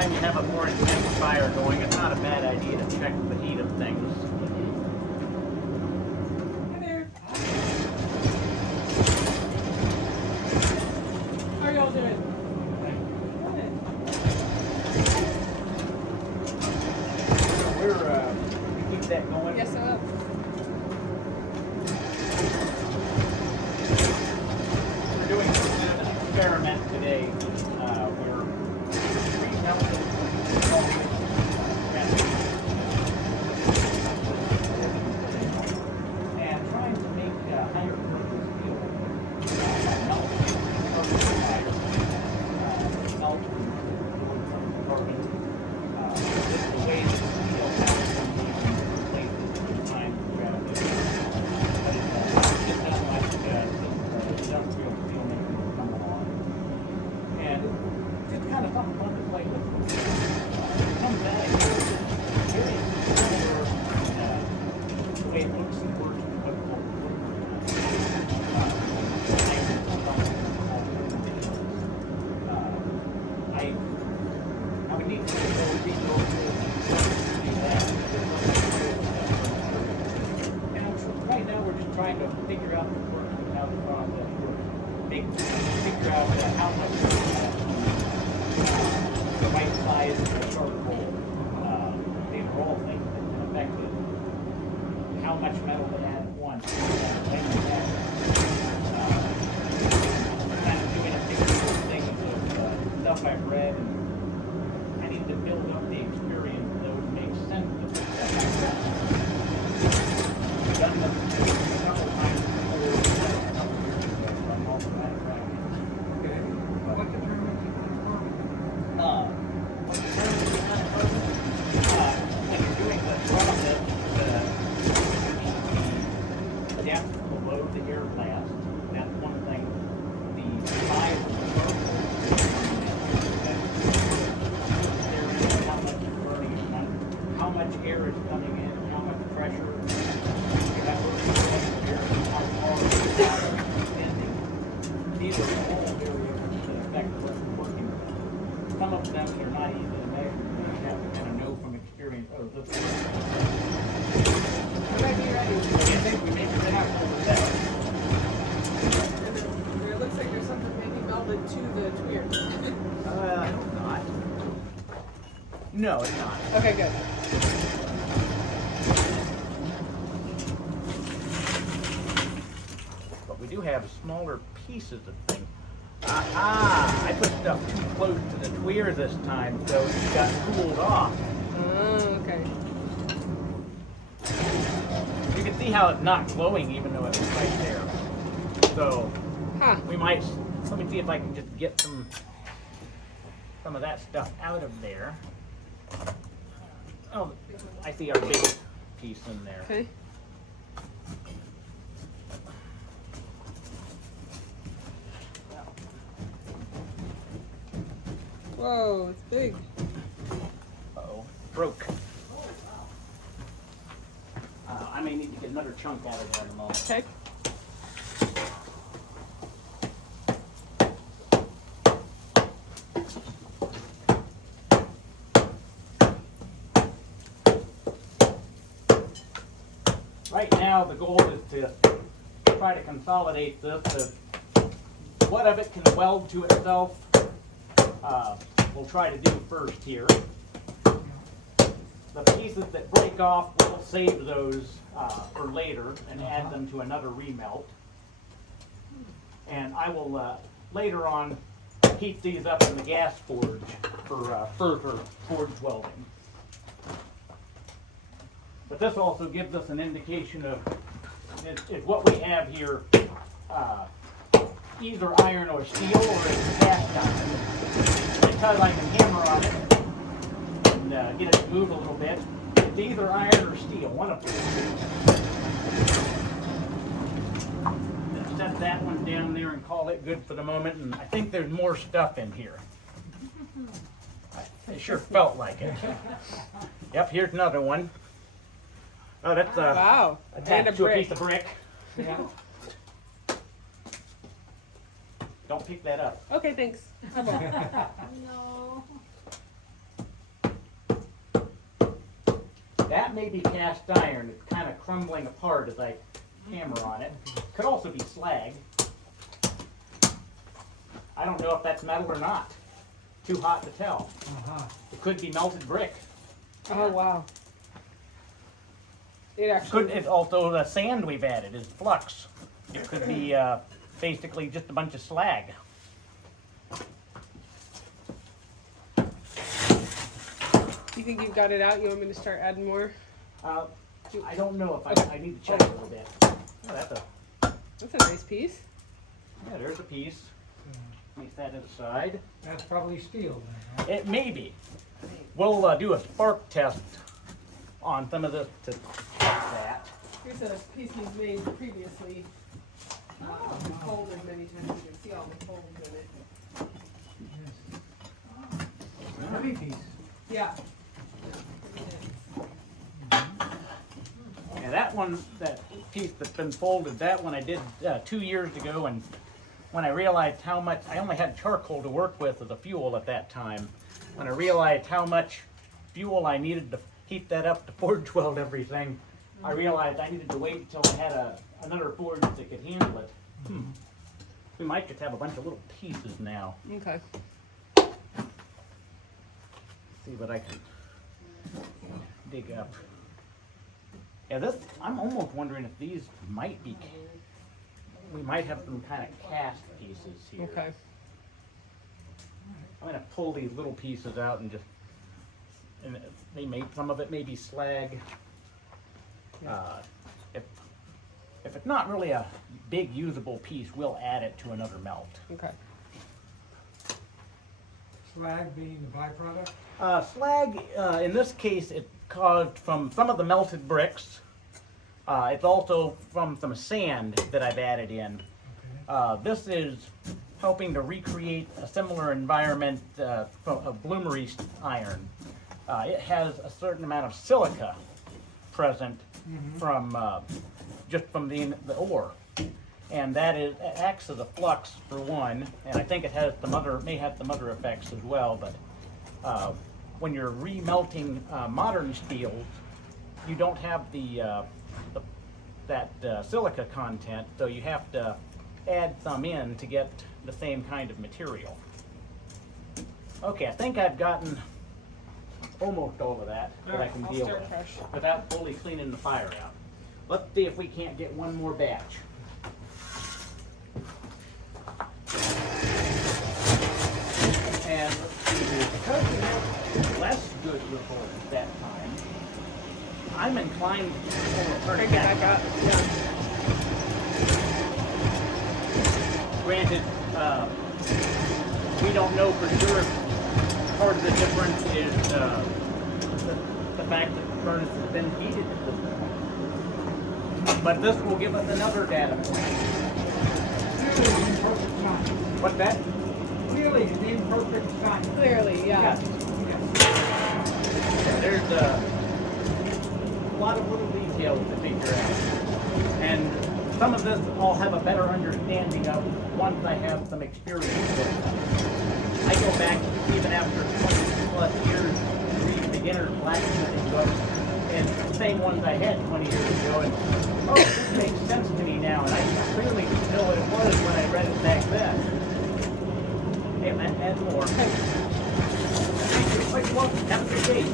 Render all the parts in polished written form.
anytime you have a more intense fire going, it's not a bad idea to check the heat of things. Hi there. How are y'all doing? Good. We keep that going. Yes, I will. We're doing a bit of an experiment today. We're remelting and trying to make higher purpose steel melt carbon. This is the way that steel has been replaced in time for gravity. But it's not like industrial steel making come along. And it's kind of something fun to play with. It comes out very similar the way it looks and works with what's called I would need to go do that. And so right now we're just trying to figure out the work and how the process works. Figure out how much the right size of the charcoal. These are all things that can affect it. How much metal to add at once. When to add kind of doing a picture of things of stuff I've read, and I need to build up the experience that would make sense to put that like that. I've done them a couple of times before, a couple of years ago, so I'm also out of practice. Okay. What determines if it's carbon? What determines the kind of carbon? When you're doing the process, the depth below the air blast, that's one thing. The size of the charcoal, how much is burning and how much air is coming in, how much pressure. You have air, how far the water is extending. These are all variables that affect what you're working with. Some of them are not easy to measure. You have to kind of know from experience. Oh, this is. Ready. I think we maybe did not pull this out. And then it looks like there's something maybe melded to the tweer. I hope not. No, it's not. Okay, good. But we do have smaller pieces of things. Aha! I put stuff too close to the tweer this time, so it got cooled off. Oh, okay. You can see how it's not glowing even though it's right there. So Huh. we might, let me see if I can just get some of that stuff out of there. Oh, I see our big piece in there. Okay. Whoa, it's big. Uh-oh, broke. I may need to get another chunk out of there in a moment. Okay. Right now, the goal is to try to consolidate this. What of it can weld to itself, we'll try to do first here. The pieces that break off, we'll save those for later and add them to another remelt. And I will later on heat these up in the gas forge for further forge welding. But this also gives us an indication of if what we have here either iron or steel or it's cast iron. Because I can hammer on it and get it to move a little bit, it's either iron or steel, one of them. Set that one down there and call it good for the moment, and I think there's more stuff in here. It sure felt like it. Yep, here's another one. Oh, that's Wow. attached to a piece of brick. Yeah. Don't pick that up. Okay, thanks. I won't. No. that may be cast iron. It's kind of crumbling apart as I hammer on it. Could also be slag. I don't know if that's metal or not. Too hot to tell. It could be melted brick. Oh, wow. It actually. It's also the sand we've added is flux. It could be basically just a bunch of slag. Do you think you've got it out? You want me to start adding more? I don't know if I need to check a little bit. Oh, That's a nice piece. yeah, there's a piece. Place that aside. That's probably steel then, huh? It may be. We'll do a spark test on some of this to test that. Here's a piece he's made previously. Folded many times. You can see all the folds in it. Yes. Heavy piece. Yeah. Yeah, that one, that piece that's been folded, that one I did 2 years ago, and when I realized how much, I only had charcoal to work with as a fuel at that time. When I realized how much fuel I needed to heat that up to forge weld everything, I realized I needed to wait until I had another forge that could handle it. We might just have a bunch of little pieces now. Okay. See what I can dig up. Yeah, this, I'm almost wondering if these might be, we might have some kind of cast pieces here. Okay. I'm gonna pull these little pieces out and just, and some of it may be slag. If it's not really a big usable piece, we'll add it to another melt. Okay. Slag being the byproduct? Slag, in this case, it caused from some of the melted bricks. It's also from some sand that I've added in. Okay. This is helping to recreate a similar environment of bloomery iron. It has a certain amount of silica present from just from the ore, and that is, it acts as a flux for one, and I think it has some other, may have some other effects as well. But when you're remelting modern steels, you don't have that silica content, so you have to add some in to get the same kind of material. Okay, I think I've gotten almost all of that that I can I'll deal start with fresh. without fully cleaning the fire out. Let's see if we can't get one more batch. And because we had less good results that time, I'm inclined to turn Bring it it back up. Yeah. Granted, we don't know for sure if part of the difference is the fact that the furnace has been heated at this point. But this will give us another data point. Clearly in perfect time. What's that? Clearly in imperfect time. Clearly, yeah. Yes. Yes. There's a lot of little details to figure out. And some of this I'll have a better understanding of once I have some experience with it. I go back even after 20 plus years reading beginner blacksmithing books, and the same ones I had 20 years ago, and oh, this makes sense to me now, and I clearly didn't know what it was when I read it back then. Hey, man, add more. Thank you. Quite welcome. Have a good day.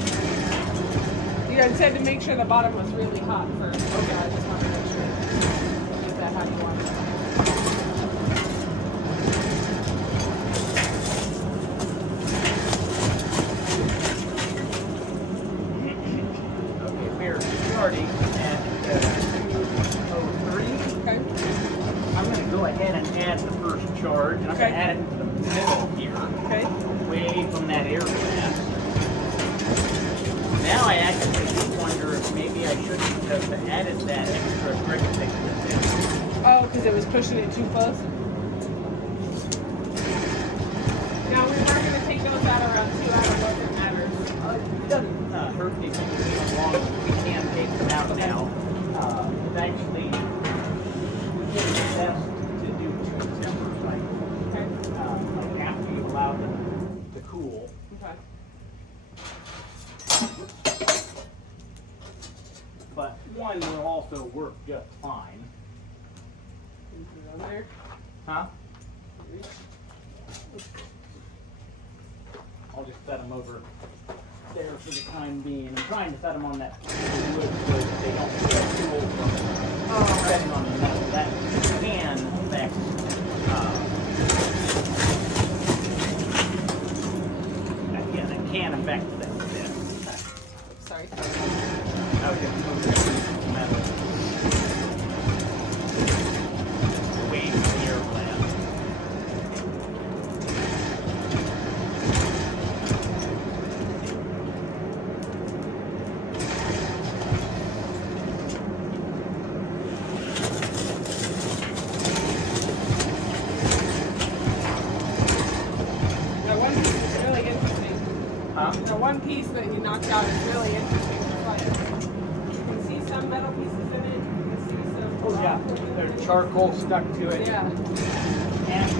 You guys said to make sure the bottom was really hot first. Okay. I just want to make sure get that how you want it. Okay, we're starting at 2:03. Okay. I'm going to go ahead and add the first charge, and I'm going to Okay. add it into the middle here, Okay. away from that air blast. Now I actually do wonder if maybe I shouldn't have added that extra brick that was in. Oh, because it was pushing it too close? Now, we were going to take those out around 2 hours. It matters. It doesn't hurt people as long as we can take them out now. It's actually best to do 2 temper cycles. Okay. Like after you allow them to cool. Okay. one will also work just fine. Is it on there? Huh? I'll just set them over there for the time being. I'm trying to set them on that wood so that they don't get too over. Setting on the metal. That can affect yeah, that can affect that. Sorry. I was just moving the metal away from the air blast. Now one piece is really interesting. Huh? The one piece that you knocked out is really interesting. It's like, you can see some metal pieces in it. You can see some. Oh yeah, there's charcoal stuck to it. Yeah. And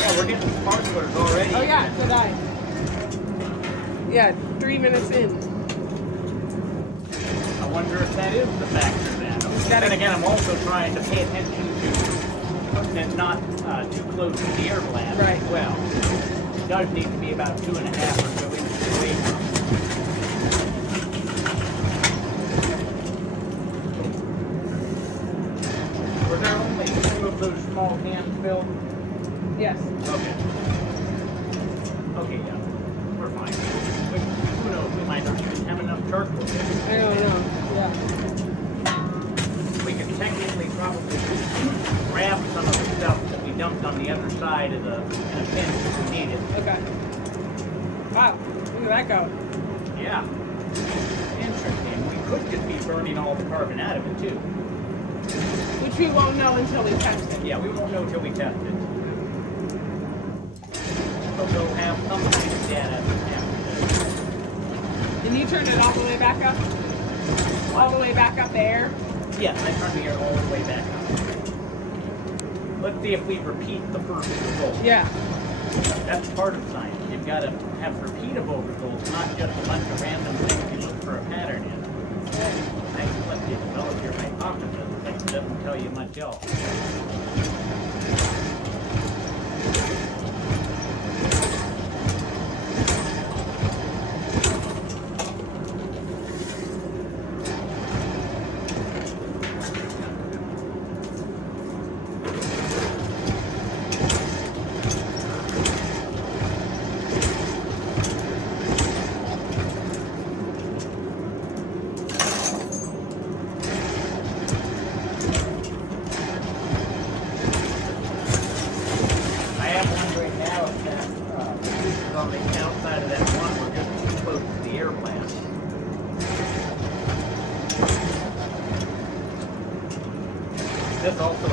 yeah, we're getting sparklers already. Oh yeah, so did I. Yeah, 3 minutes in. I wonder if that is the factor then. Then again, I'm also trying to pay attention to and not too close to the air blast Right. as well. It does need to be about 2.5 or so inches away from. Were there only 2 of those small cans filled? Yes. Okay. Okay, yeah. We're fine. But who knows, we might not even have enough charcoal. I don't know. Yeah. We could technically probably grab some of the stuff that we dumped on the other side of the in a pinch if we need it. Okay. Wow. Look at that go. Yeah. Interesting. We could just be burning all the carbon out of it too. Which we won't know until we test it. Yeah, we won't know till we test it. But we'll have some kind of data after this. And you turned it all the way back up? All the way back up there? Yes, I turned the air all the way back up. Let's see if we repeat the first result. Yeah. That's part of science. You've got to have repeatable results, not just a bunch of random things you look for a pattern in. Nice to let you develop your hypothesis, but it doesn't tell you much else. I am wondering now if that pieces on the outside of that one were just too close to the air blast. This also